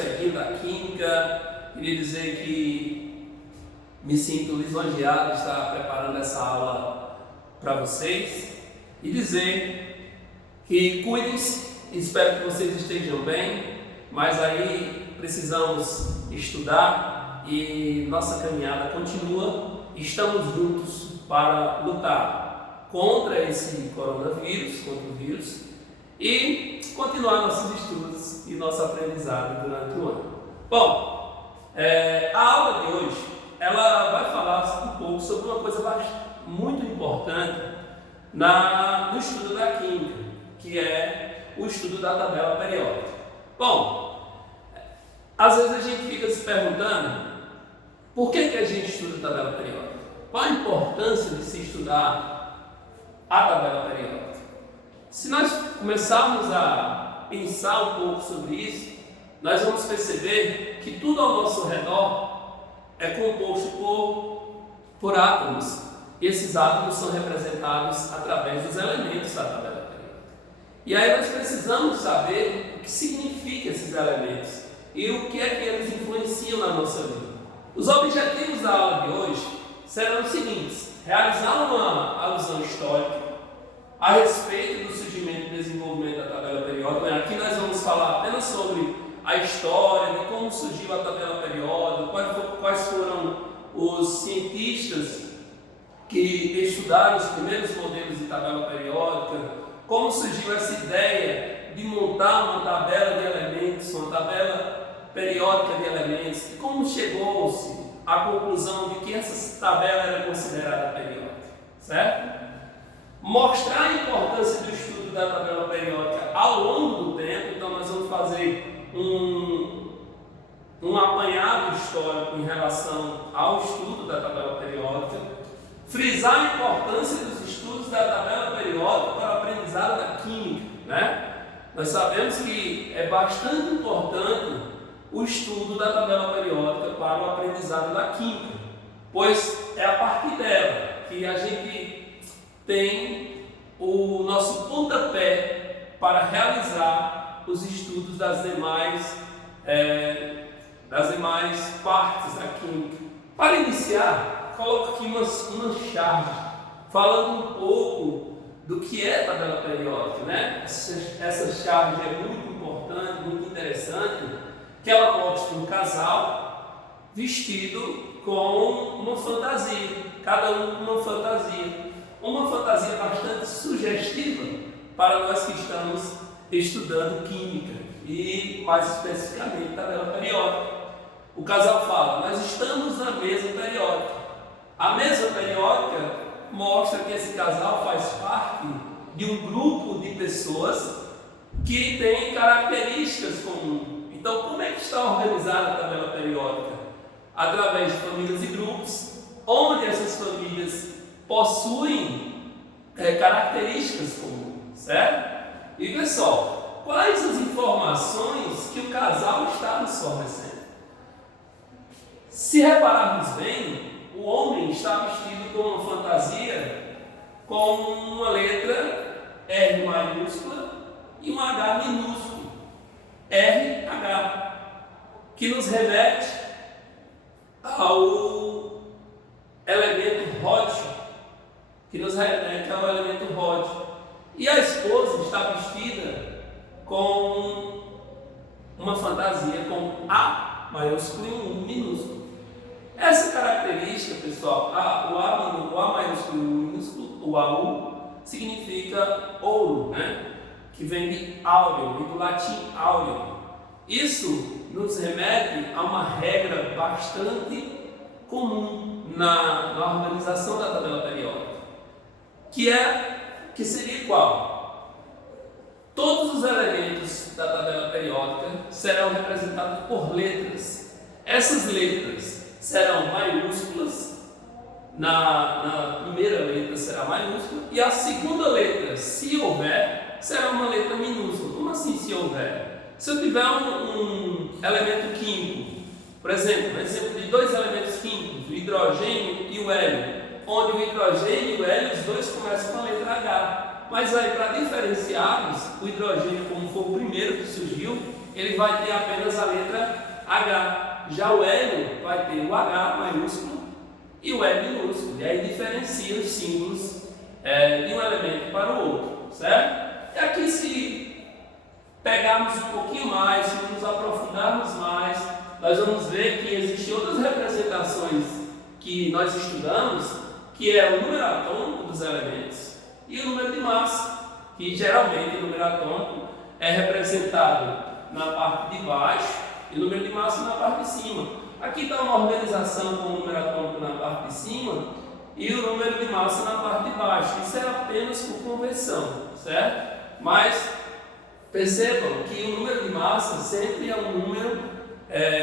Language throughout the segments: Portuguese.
Edinho da Química. Queria dizer que me sinto lisonjeado de estar preparando essa aula para vocês e dizer que cuidem-se, espero que vocês estejam bem, mas aí precisamos estudar e nossa caminhada continua. Estamos juntos para lutar contra esse coronavírus, contra o vírus, e continuar nossos estudos e nosso aprendizado durante o ano. Bom, a aula de hoje ela vai falar um pouco sobre uma coisa muito importante no estudo da química, que é o estudo da tabela periódica. Bom, às vezes a gente fica se perguntando por que a gente estuda a tabela periódica? Qual a importância de se estudar a tabela periódica? Se nós começarmos a pensar um pouco sobre isso, nós vamos perceber que tudo ao nosso redor é composto por átomos. E esses átomos são representados através dos elementos da tabela periódica. E aí nós precisamos saber o que significam esses elementos e o que é que eles influenciam na nossa vida. Os objetivos da aula de hoje serão os seguintes: realizar uma alusão histórica a respeito do surgimento e desenvolvimento da tabela periódica. Aqui nós vamos falar apenas sobre a história, de como surgiu a tabela periódica, quais foram os cientistas que estudaram os primeiros modelos de tabela periódica, como surgiu essa ideia de montar uma tabela de elementos, uma tabela periódica de elementos, e como chegou-se à conclusão de que essa tabela era considerada periódica, certo? Mostrar a importância do estudo da tabela periódica ao longo do tempo. Então nós vamos fazer um apanhado histórico em relação ao estudo da tabela periódica, frisar a importância dos estudos da tabela periódica para o aprendizado da química, né? Nós sabemos que é bastante importante o estudo da tabela periódica para o aprendizado da química, pois é a partir dela que a gente tem o nosso pontapé para realizar os estudos das demais partes da química. Para iniciar, coloco aqui uma charge falando um pouco do que é a tabela periódica, né? Essa charge é muito importante, muito interessante, que ela mostra um casal vestido com uma fantasia, cada um com uma fantasia bastante sugestiva para nós que estamos estudando química e mais especificamente tabela periódica. O casal fala: nós estamos na mesa periódica. A mesa periódica mostra que esse casal faz parte de um grupo de pessoas que tem características comuns. Então, como é que está organizada a tabela periódica? Através de famílias e grupos, onde essas famílias possuem características comuns, certo? E pessoal, quais as informações que o casal está nos fornecendo? Se repararmos bem, o homem está vestido com uma fantasia com uma letra R maiúscula e um H minúsculo, RH, que nos remete ao elemento ródio, E a esposa está vestida com uma fantasia com A maiúsculo e um minúsculo. Essa característica, pessoal, o A maiúsculo e o minúsculo, o AU, significa ouro, né? Que vem de áureo, vem do latim áureo. Isso nos remete a uma regra bastante comum na organização da tabela periódica, que seria qual? Todos os elementos da tabela periódica serão representados por letras. Essas letras serão maiúsculas, na primeira letra será maiúscula, e a segunda letra, se houver, será uma letra minúscula. Como assim se houver? Se eu tiver um elemento químico, por exemplo, um exemplo de dois elementos químicos, o hidrogênio e o hélio, onde o hidrogênio e o hélio, os dois começam com a letra H. Mas aí, para diferenciarmos, o hidrogênio, como foi o primeiro que surgiu, ele vai ter apenas a letra H. Já o hélio vai ter o H maiúsculo e o E minúsculo. E aí diferencia os símbolos de um elemento para o outro, certo? E aqui, se pegarmos um pouquinho mais, se nos aprofundarmos mais, nós vamos ver que existem outras representações que nós estudamos, que é o número atômico dos elementos e o número de massa, que geralmente o número atômico é representado na parte de baixo e o número de massa na parte de cima. Aqui está uma organização com o número atômico na parte de cima e o número de massa na parte de baixo. Isso é apenas por convenção, certo? Mas percebam que o número de massa sempre é um número,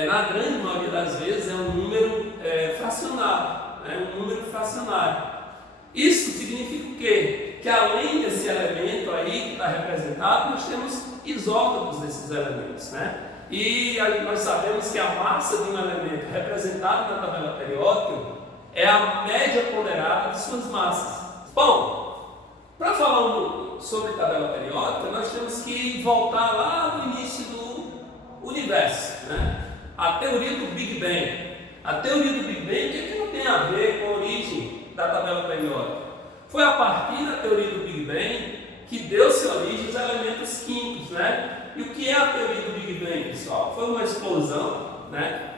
na grande maioria das vezes, é um número fracionário. Um número fracionário. Isso significa o quê? Que além desse elemento aí que está representado, nós temos isótopos desses elementos, né? E nós sabemos que a massa de um elemento representado na tabela periódica é a média ponderada de suas massas. Bom, para falar sobre tabela periódica, nós temos que voltar lá no início do universo, né? A teoria do Big Bang. A teoria do Big Bang, o que não tem a ver com a origem da tabela periódica? Foi a partir da teoria do Big Bang que deu-se origem aos elementos químicos, né? E o que é a teoria do Big Bang, pessoal? Foi uma explosão, né?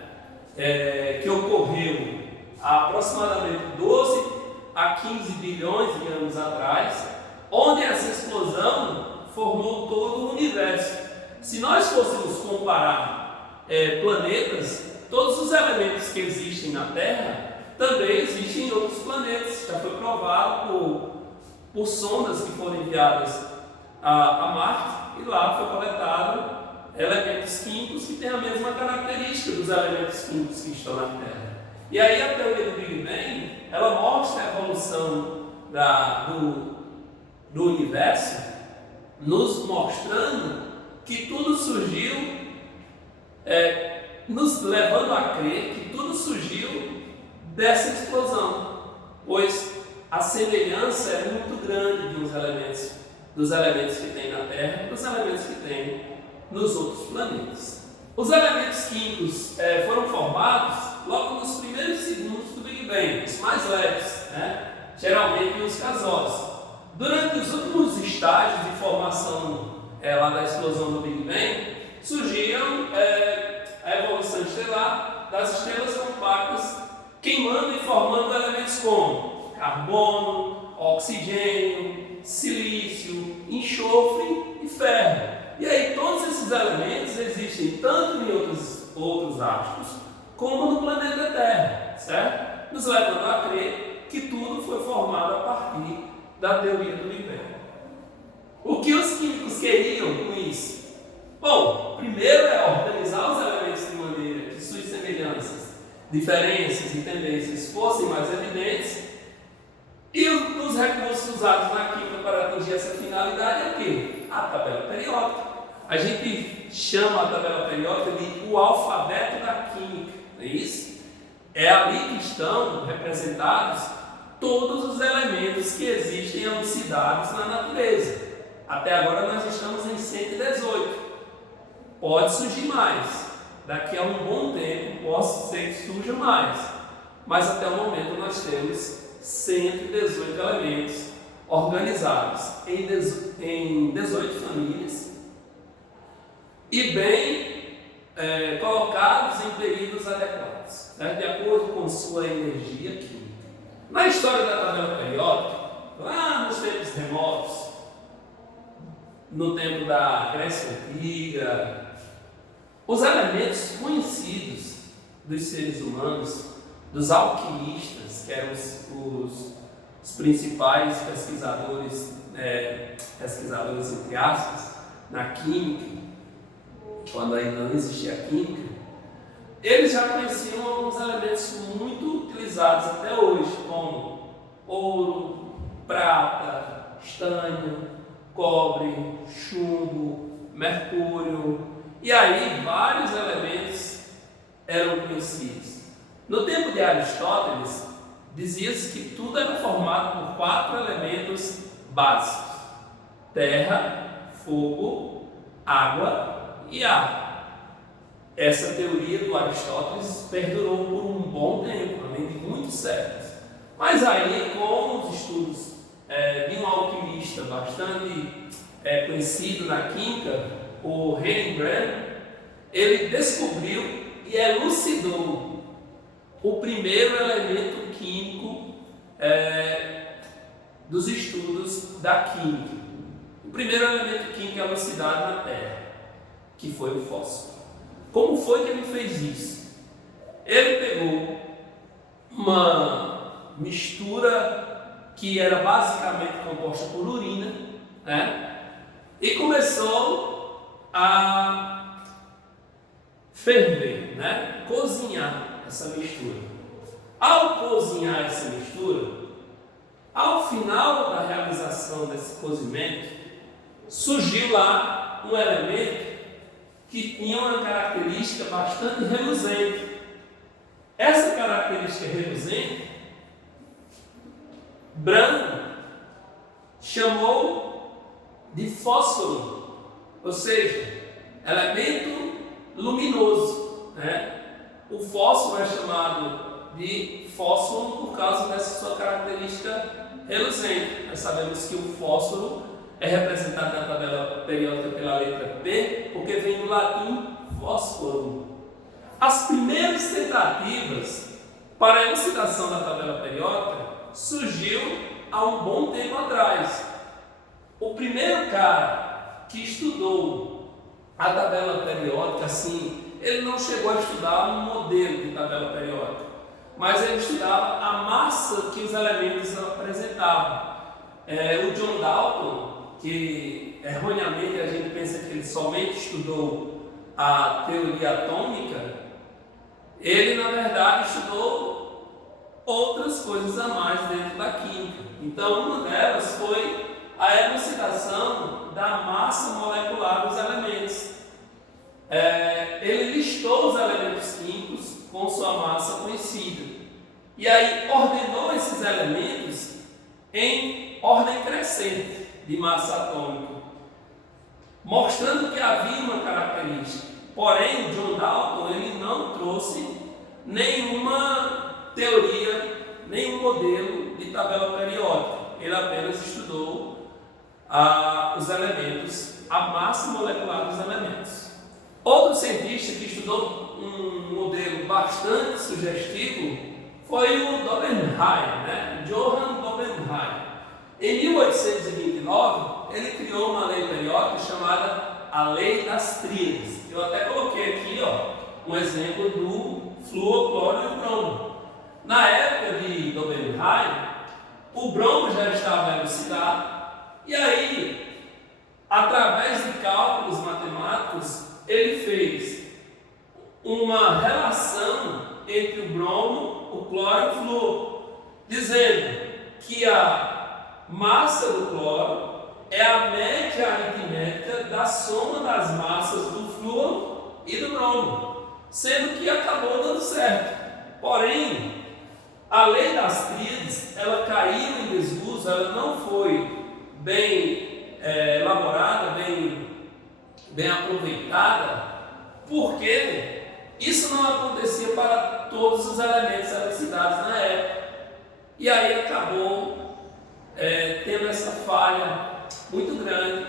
Que ocorreu há aproximadamente 12 a 15 bilhões de anos atrás, onde essa explosão formou todo o universo. Se nós fôssemos comparar planetas, todos os elementos que existem na Terra também existem em outros planetas. Já foi provado por sondas que foram enviadas a Marte, e lá foi coletado elementos químicos que têm a mesma característica dos elementos químicos que estão na Terra. E aí a teoria do Big Bang, ela mostra a evolução do universo, nos mostrando que tudo surgiu, nos levando a crer que tudo surgiu dessa explosão, pois a semelhança é muito grande dos elementos que tem na Terra e dos elementos que tem nos outros planetas. Os elementos químicos foram formados logo nos primeiros segundos do Big Bang, os mais leves, né? Geralmente os gasosos. Durante os últimos estágios de formação lá da explosão do Big Bang, surgiram a evolução estelar das estrelas compactas, queimando e formando elementos como carbono, oxigênio, silício, enxofre e ferro. E aí todos esses elementos existem tanto em outros astros como no planeta Terra, certo? Nos levando a crer que tudo foi formado a partir da teoria do Big Bang. O que os químicos queriam com isso? Bom, primeiro é organizar os elementos de maneira que suas semelhanças, diferenças e tendências fossem mais evidentes. E os recursos usados na química para atingir essa finalidade é o quê? A tabela periódica. A gente chama a tabela periódica de o alfabeto da química, não é isso? É ali que estão representados todos os elementos que existem elucidados na natureza. Até agora nós estamos em 118. Pode surgir mais. Daqui a um bom tempo pode ser que surja mais. Mas até o momento nós temos 118 elementos organizados em 18 famílias e bem colocados em períodos adequados, certo? De acordo com sua energia química. Na história da tabela periódica, lá nos tempos remotos, no tempo da Grécia Antiga, os elementos conhecidos dos seres humanos, dos alquimistas, que eram os principais pesquisadores entre aspas, na química, quando ainda não existia química, eles já conheciam alguns elementos muito utilizados até hoje, como ouro, prata, estanho, cobre, chumbo, mercúrio, e aí vários elementos eram conhecidos. No tempo de Aristóteles, dizia-se que tudo era formado por 4 elementos básicos: terra, fogo, água e ar. essa teoria do Aristóteles perdurou por um bom tempo, além de muitos séculos. Mas aí, com os estudos de um alquimista bastante conhecido na química, o Hillenbrand, ele descobriu e elucidou o primeiro elemento químico dos estudos da química. O primeiro elemento químico elucidado na Terra, que foi o fósforo. Como foi que ele fez isso? Ele pegou uma mistura que era basicamente composta por urina, e começou a ferver, cozinhar essa mistura. Ao cozinhar essa mistura, ao final da realização desse cozimento, surgiu lá um elemento que tinha uma característica bastante reluzente. Essa característica reluzente, Brand chamou de fósforo, ou seja, elemento luminoso. O fósforo é chamado de fósforo por causa dessa sua característica reluzente. Nós sabemos que o fósforo é representado na tabela periódica pela letra P, porque vem do latim fósforo. As primeiras tentativas para a elucidação da tabela periódica surgiu há um bom tempo atrás. O primeiro cara que estudou a tabela periódica, assim, ele não chegou a estudar um modelo de tabela periódica, mas ele estudava a massa que os elementos apresentavam. O John Dalton, que erroneamente a gente pensa que ele somente estudou a teoria atômica, ele na verdade estudou outras coisas a mais dentro da química. Então uma delas foi a elucidação da massa molecular dos elementos. Ele listou os elementos químicos com sua massa conhecida e aí ordenou esses elementos em ordem crescente de massa atômica, mostrando que havia uma característica. Porém, o John Dalton ele não trouxe nenhuma teoria, nenhum modelo de tabela periódica. Ele apenas estudou os elementos, a massa molecular dos elementos. Outro cientista que estudou um modelo bastante sugestivo foi o Dobenheim, Johann Dobenheim. Em 1829, ele criou uma lei periódica chamada a Lei das Tríades. Eu até coloquei aqui um exemplo do flúor, cloro e o bromo. Na época de Dobenheim, o bromo já estava elucidado, e aí, através de cálculos matemáticos, ele fez uma relação entre o bromo, o cloro e o flúor, dizendo que a massa do cloro é a média aritmética da soma das massas do flúor e do bromo, sendo que acabou dando certo. Porém, a lei das tríades, ela caiu em desuso, ela não foi bem elaborada, bem aproveitada, porque isso não acontecia para todos os elementos elucidados na época. E aí acabou tendo essa falha muito grande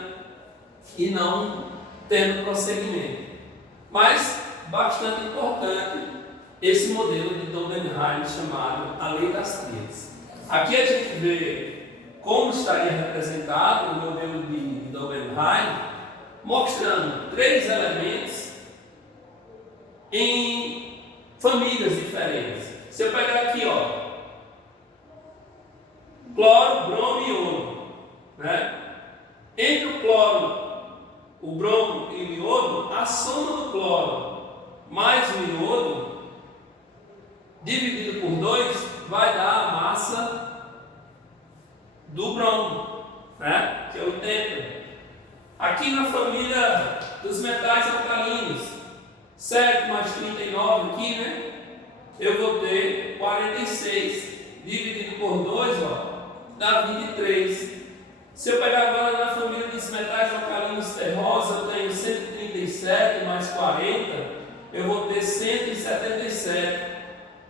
e não tendo prosseguimento. Mas bastante importante esse modelo de Dobenheim chamado a Lei das Tríades. Aqui a gente vê como estaria representado o modelo de Dobenheim, mostrando 3 elementos em famílias diferentes. Se eu pegar aqui, cloro, bromo e iodo, entre o cloro, o bromo e o iodo, a soma do cloro mais o iodo dividido por 2 vai dar a massa do bromo, que é 80. Aqui na família dos metais alcalinos, 7 mais 39 aqui, eu vou ter 46, dividido por 2, dá 23. Se eu pegar agora na família dos metais alcalinos terrosos, eu tenho 137 mais 40, eu 177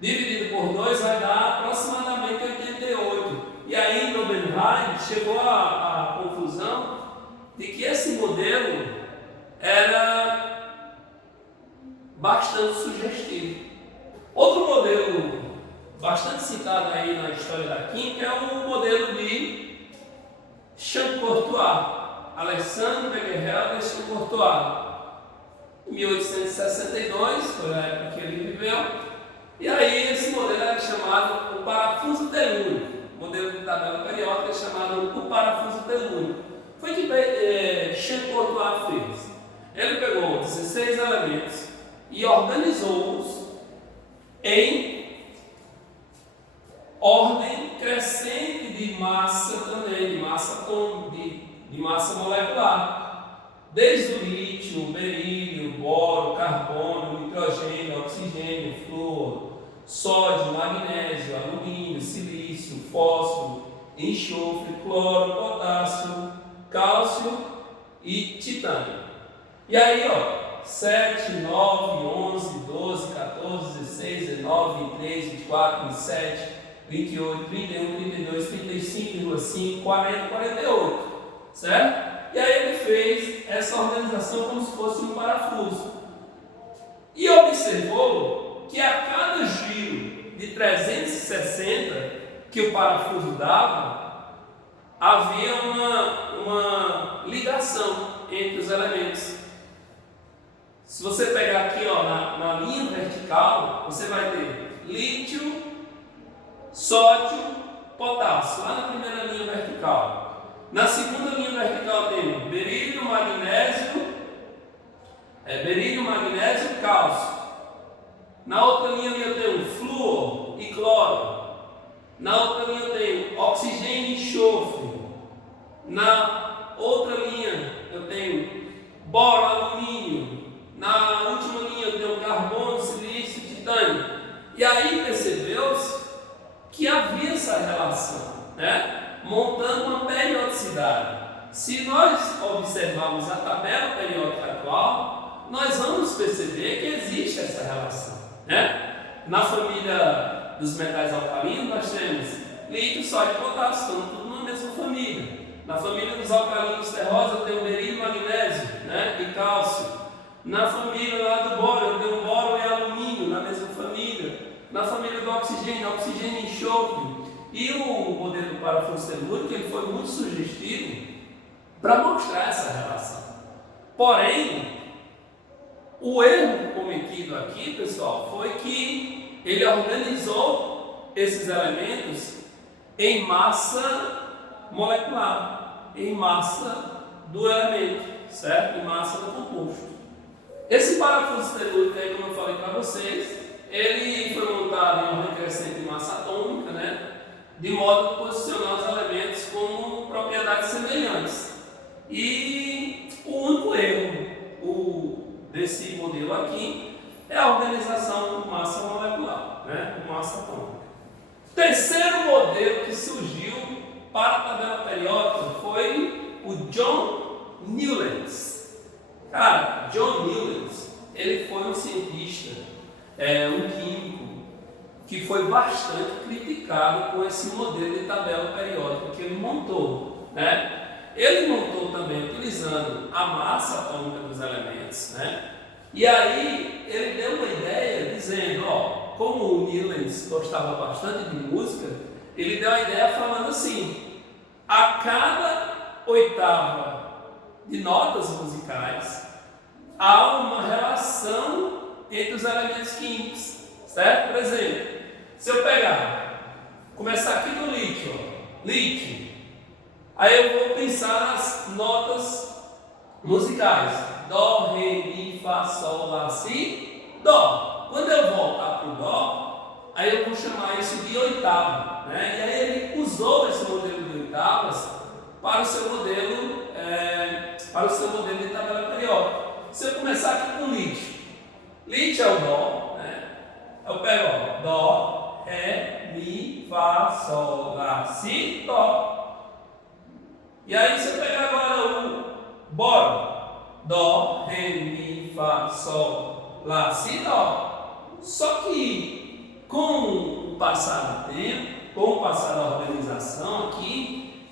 dividido por 2 vai dar aproximadamente 88. E aí Oppenheim chegou à conclusão de que esse modelo era bastante sugestivo. Outro modelo bastante citado aí na história da química é o modelo de Champ-Courtois, Alexandre Becquerel de Champ-Courtois. Em 1862 foi a época que ele viveu, e aí esse modelo era chamado o parafuso telúrico. O modelo de tabela periódica é chamado o parafuso telúrico. Foi que Champ-Courtois fez. Ele pegou 16 elementos e organizou-os em ordem crescente de massa também, de massa atômica, de massa molecular. Desde o lítio, o berílio, o boro, o carbono, o nitrogênio, o oxigênio, o flúor, sódio, magnésio, alumínio, silício, fósforo, enxofre, cloro, potássio, cálcio e titânio. E aí, 7, 9, 11, 12, 14, 16, 19, 23, 24, 27, 28, 31, 32, 35,5, 40, 48, certo? E aí ele fez essa organização como se fosse um parafuso. E observou que a cada giro de 360 que o parafuso dava, havia uma ligação entre os elementos. Se você pegar aqui na linha vertical, você vai ter lítio, sódio, potássio, lá na primeira linha vertical. Na segunda linha vertical tem berílio, magnésio, cálcio. Na outra linha eu tenho flúor e cloro. Na outra linha eu tenho oxigênio e enxofre. Na outra linha eu tenho boro, alumínio. Na última linha eu tenho carbono, silício e titânio. E aí percebeu-se que havia essa relação, né? Montando uma periodicidade. Se nós observarmos a tabela periódica atual, nós vamos perceber que existe essa relação, né? Na família dos metais alcalinos, nós temos lítio, sódio e potássio, estão tudo na mesma família. Na família dos alcalinos terrosos, eu tenho berílio, magnésio, né? E cálcio. Na família lá do boro, eu tenho boro e alumínio, na mesma família. Na família do oxigênio e enxofre. E o modelo do parafuso telúrico ele foi muito sugestivo para mostrar essa relação. Porém, o erro cometido aqui, pessoal, foi que ele organizou esses elementos em massa molecular, em massa do elemento, certo? Em massa do composto. Esse parafuso telúrico aí, como eu falei para vocês, ele foi montado em ordem crescente de massa atômica, né? De modo a posicionar os elementos como propriedades semelhantes. E o único erro desse modelo aqui é a organização com massa molecular, né? Com massa atômica. O terceiro modelo que surgiu para a tabela periódica foi o John Newlands. Cara, John Newlands, ele foi um cientista, um químico, que foi bastante criticado com esse modelo de tabela periódica que ele montou, né? Ele montou também utilizando a massa atômica dos elementos, né? E aí ele deu uma ideia dizendo, como o Newlands gostava bastante de música, ele deu a ideia falando assim: a cada oitava de notas musicais há uma relação entre os elementos químicos, certo? Por exemplo, se eu começar aqui no lítio, aí eu vou pensar nas notas musicais: dó, ré, mi, fá, sol, lá, si, dó. Quando eu voltar para o dó, aí eu vou chamar isso de oitava, né? E aí ele usou esse modelo de oitavas para o seu modelo, de tabela periódica. Se eu começar aqui com lítio é o dó, né? Eu pego dó, ré, mi, fá, sol, lá, si, dó. E aí se eu pegar agora o boro, dó, ré, mi, fá, sol, lá, si, dó. Só que com o passar do tempo, com o passar da organização aqui,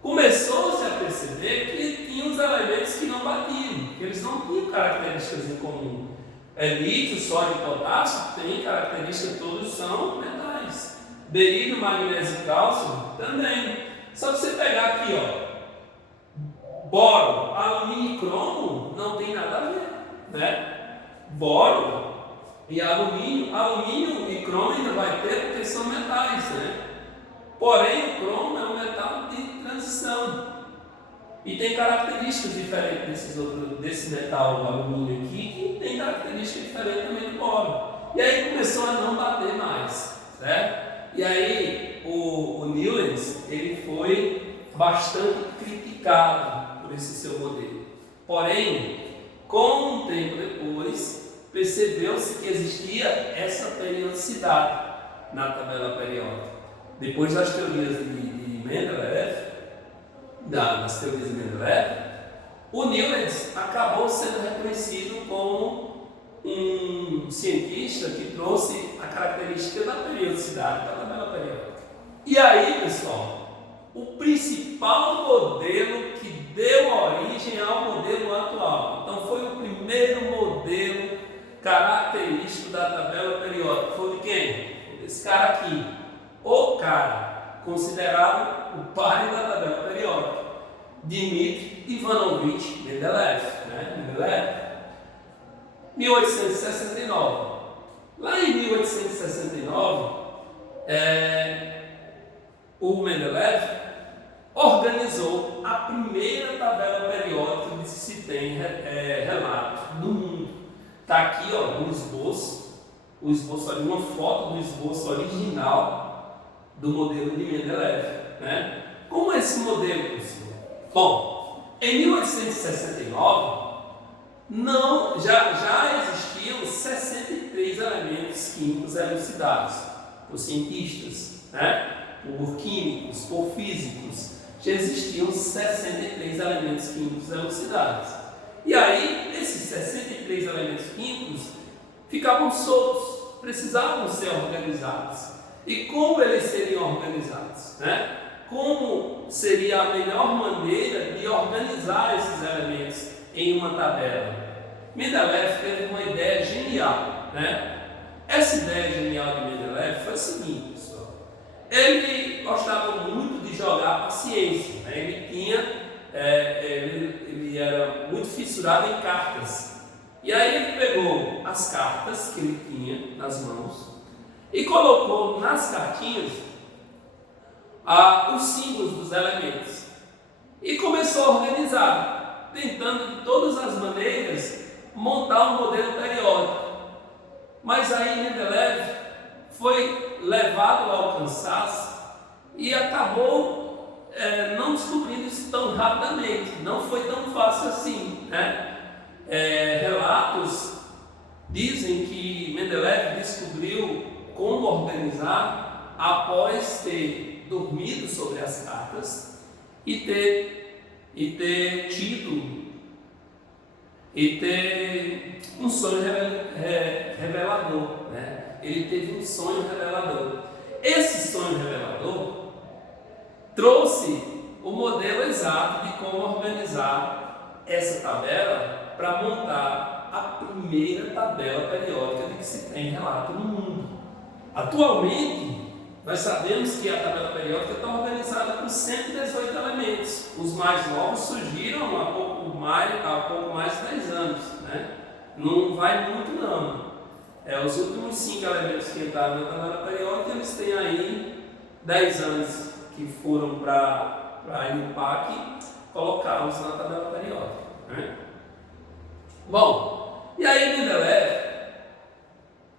começou-se a perceber que tinha uns elementos que não batiam, que eles não tinham características em comum. Lítio, sódio e potássio têm características, todos são metais. Berílio, magnésio e cálcio também. Só que você pegar aqui, ó, boro, alumínio e cromo não tem nada a ver, né? Boro e alumínio e cromo ainda vai ter porque são metais, né? Porém, o cromo é um metal de transição e tem características diferentes desse metal alumínio aqui, que tem características diferentes também do boro. E aí começou a não bater mais, certo? E aí o Newlands, ele foi bastante criticado por esse seu modelo. Porém, com um tempo depois, percebeu-se que existia essa periodicidade na tabela periódica. Depois das teorias de Mendeleev, das teorias de Mendeleev, o Newlands acabou sendo reconhecido como um cientista que trouxe a característica da periodicidade da tabela periódica. E aí, pessoal, o principal modelo que deu origem ao modelo atual, então foi o primeiro modelo característico da tabela periódica, foi de quem? Esse cara aqui, o cara considerado o pai da tabela periódica, Dmitri Ivanovich Mendeleev, Mendeleev, 1869. Lá em 1869, o Mendeleev organizou a primeira tabela periódica que se tem relato no mundo. Está aqui, ó, um esboço, uma foto do esboço original do modelo de Mendeleev, né? Como é esse modelo, pessoal? Bom, em 1869 já existiam 63 elementos químicos elucidados por cientistas, né? Por químicos, por físicos. Já existiam 63 elementos químicos elucidados. E aí, esses 63 elementos químicos ficavam soltos, precisavam ser organizados. E como eles seriam organizados, né? Como seria a melhor maneira de organizar esses elementos em uma tabela? Mendeleev teve uma ideia genial, né? Essa ideia genial de Mendeleev foi a seguinte, pessoal. Ele gostava muito de jogar a ciência, né? Ele era muito fissurado em cartas. E aí ele pegou as cartas que ele tinha nas mãos e colocou nas cartinhas os símbolos dos elementos e começou a organizar, tentando de todas as maneiras montar um modelo periódico. Mas aí Mendeleev foi levado ao cansaço e acabou não descobrindo isso tão rapidamente. Não foi tão fácil assim, né? Relatos dizem que Mendeleev descobriu como organizar após ter dormido sobre as cartas e ter um sonho revelador, né? Ele teve um sonho revelador. Esse sonho revelador trouxe o modelo exato de como organizar essa tabela para montar a primeira tabela periódica de que se tem relato no mundo. Atualmente, nós sabemos que a tabela periódica está organizada com 118 elementos. Os mais novos surgiram há pouco mais de 10 anos, né? Não vai muito não. Os últimos 5 elementos que entraram na tabela periódica, eles têm aí 10 anos que foram para a INPAC colocá-los na tabela periódica, né? Bom, e aí Mendeleev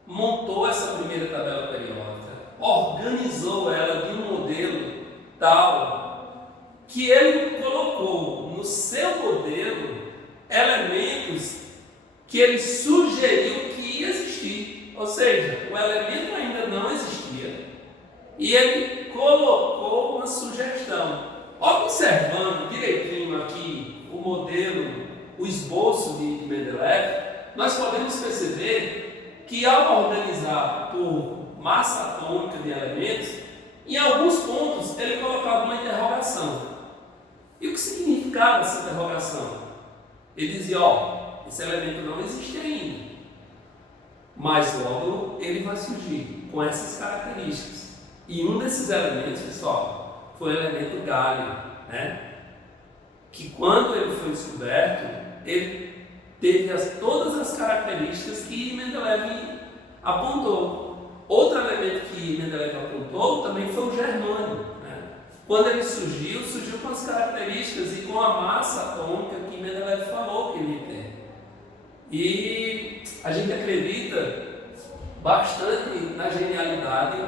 montou essa primeira tabela periódica, organizou ela de um modelo tal que ele colocou no seu modelo elementos que ele sugeriu que ia existir, ou seja, o elemento ainda não existia e ele colocou uma sugestão. Observando direitinho aqui o modelo, o esboço de Mendeleev, nós podemos perceber que ao organizar por massa atômica de elementos, em alguns pontos ele colocava uma interrogação. E o que significava essa interrogação? Ele dizia, esse elemento não existe ainda, mas logo ele vai surgir com essas características. E um desses elementos, pessoal, foi o elemento gálio, né? Que quando ele foi descoberto, ele teve todas as características que Mendeleev apontou. Outro elemento que Mendeleev apontou também foi o germânio, né? Quando ele surgiu com as características e com a massa atômica que Mendeleev falou que ele tem. E a gente acredita bastante na genialidade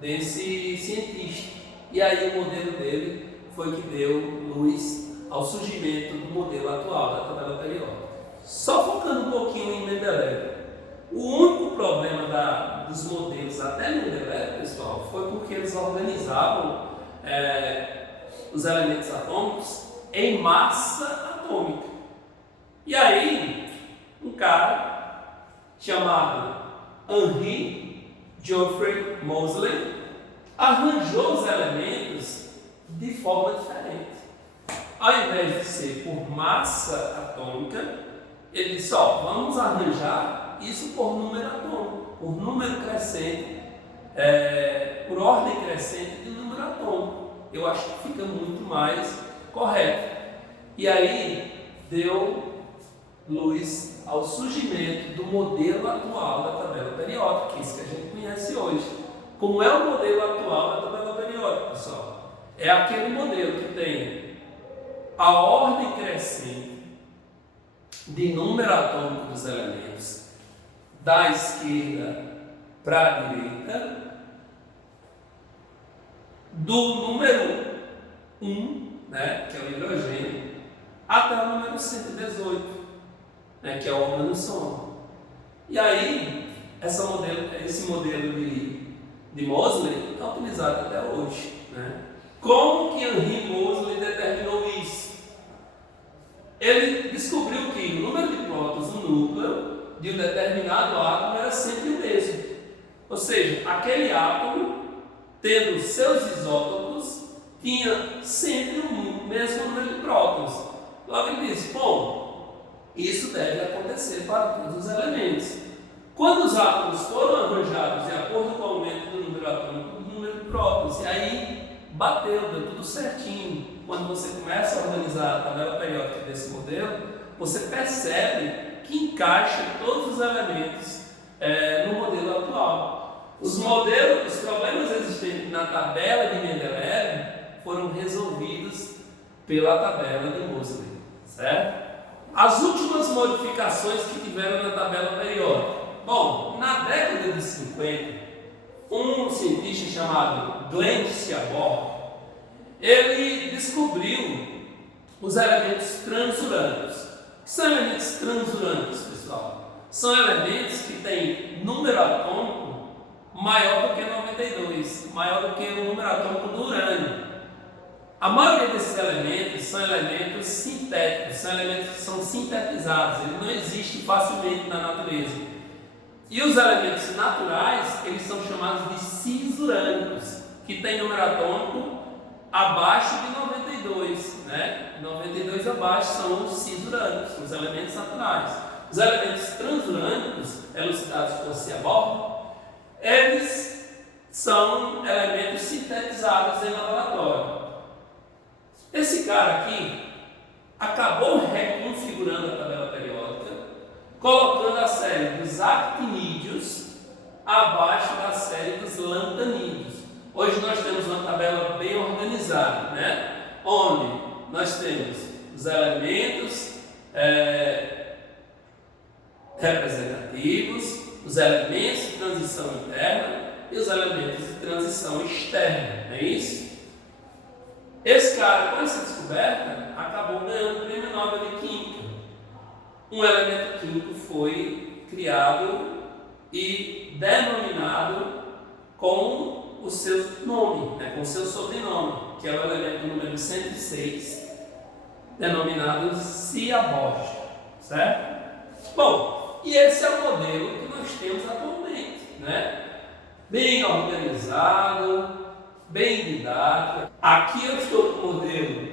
desse cientista. E aí o modelo dele foi que deu luz ao surgimento do modelo atual da tabela periódica. Só focando um pouquinho em Mendeleev. O único problema dos modelos até Mendeleev, pessoal, foi porque eles organizavam os elementos atômicos em massa atômica. E aí, um cara chamado Henry Geoffrey Moseley arranjou os elementos de forma diferente. Ao invés de ser por massa atômica, ele disse, vamos arranjar isso por número atômico, por número crescente, por ordem crescente de número atômico. Eu acho que fica muito mais correto. E aí deu luz ao surgimento do modelo atual da tabela periódica, que é isso que a gente conhece hoje. Como é o modelo atual da tabela periódica, pessoal? É aquele modelo que tem a ordem crescente de número atômico dos elementos da esquerda para a direita, do número 1, né, que é o hidrogênio, até o número 118, né, que é o órgão soma. E aí, esse modelo de Moseley é utilizado até hoje, né? Como que Henry Moseley determinou isso? Ele descobriu que o número de prótons no núcleo de um determinado átomo era sempre o mesmo. Ou seja, aquele átomo, tendo seus isótopos, tinha sempre o mesmo número de prótons. Logo ele disse, isso deve acontecer para todos os elementos. Quando os átomos foram arranjados de acordo com o aumento do número atômico, do número de prótons, e aí bateu, deu tudo certinho. Quando você começa a organizar a tabela periódica desse modelo, você percebe que encaixa todos os elementos no modelo atual. Os problemas existentes na tabela de Mendeleev foram resolvidos pela tabela de Moseley, certo? As últimas modificações que tiveram na tabela periódica. Na década de 50, um cientista chamado Glenn Schiavone, ele descobriu os elementos transurânicos. O que são elementos transurânicos, pessoal? São elementos que têm número atômico maior do que 92, maior do que o número atômico do urânio. A maioria desses elementos são elementos sintéticos, são elementos que são sintetizados, eles não existem facilmente na natureza. E os elementos naturais, eles são chamados de cisurânicos, que têm número atômico abaixo de 92, né? 92 abaixo são os cisurânicos, os elementos naturais. Os elementos transurânicos, elucidados por Schiavone, eles são elementos sintetizados em laboratório. Esse cara aqui acabou reconfigurando a tabela periódica, colocando a série dos actinídeos abaixo da série dos lantanídeos. Hoje nós temos uma tabela bem organizada, né? Onde nós temos os elementos representativos, os elementos de transição interna e os elementos de transição externa, não é isso? Esse cara, com essa descoberta, acabou ganhando o Prêmio Nobel de Química. Um elemento químico foi criado e denominado com o seu nome, né, com o seu sobrenome, que é o elemento número 106, denominado Schiavone, certo? E esse é o modelo que nós temos atualmente. bem organizado, bem didático. Aqui eu estou com o modelo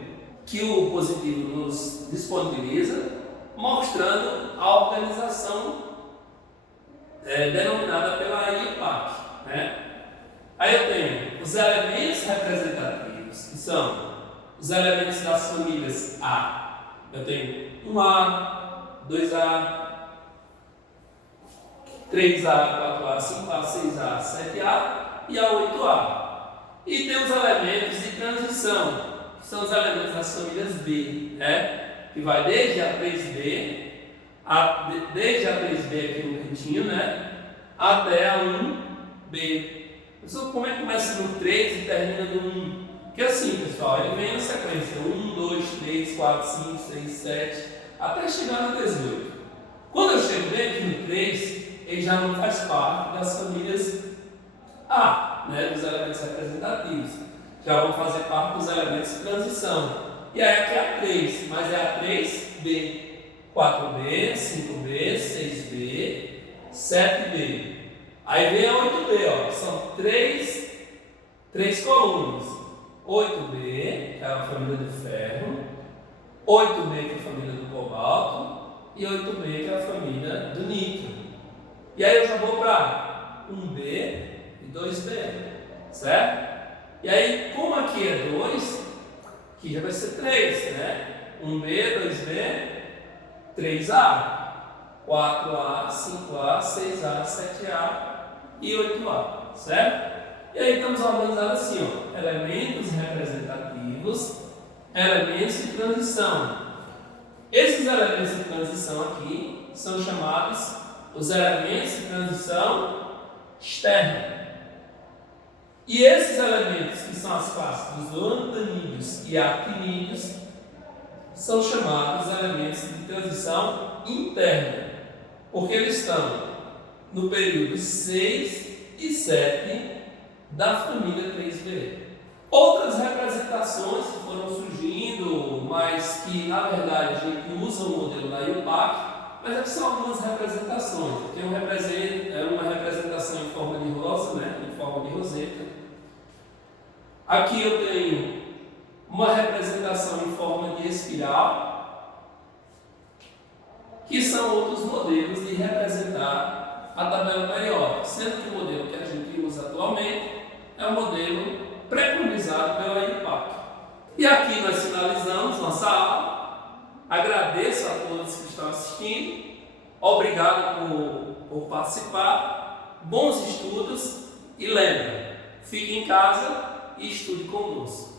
que o Positivo nos disponibiliza, mostrando a organização denominada pela IUPAC, né? Aí eu tenho os elementos representativos, que são os elementos das famílias A. Eu tenho 1A, 2A, 3A, 4A, 5A, 6A, 7A e a 8A. E tem os elementos de transição, que são os elementos das famílias B, né? Que vai desde a 3B, desde a 3B aqui no cantinho, né? Até a 1B. Pessoal, como é que começa no 3 e termina no 1? Porque assim, pessoal, ele vem na sequência 1, 2, 3, 4, 5, 6, 7, até chegar no 18. Quando eu chego bem aqui no 3, ele já não faz parte das famílias A, né, dos elementos representativos. Já vão fazer parte dos elementos de transição. E aí aqui é a 3, mas é a 3B, 4B, 5B, 6B, 7B. Aí vem a 8B, ó, que são três colunas. 8B, que é a família do ferro, 8B, que é a família do cobalto, e 8B, que é a família do níquel. E aí eu já vou para 1B e 2B, certo? E aí, como aqui é 2, aqui já vai ser 3, né? 1B, 2B, 3A, 4A, 5A, 6A, 7A e 8A, certo? E aí estamos organizados assim, ó, elementos representativos, elementos de transição. Esses elementos de transição aqui são chamados os elementos de transição externa. E esses elementos, que são as classes dos lantanídeos e actinídeos, são chamados elementos de transição interna, porque eles estão no período 6 e 7 da família 3B. Outras representações que foram surgindo, mas que na verdade a gente usa o modelo da IUPAC, mas aqui são algumas representações. Tem uma representação em forma de rosa, né? Em forma de roseta. Aqui eu tenho uma representação em forma de espiral, que são outros modelos de representar a tabela periódica, sendo que o modelo que a gente usa atualmente é o modelo preconizado pela IUPAC. E aqui nós finalizamos nossa aula. Agradeço a todos que estão assistindo. Obrigado por participar. Bons estudos e lembre, fique em casa e estude conosco.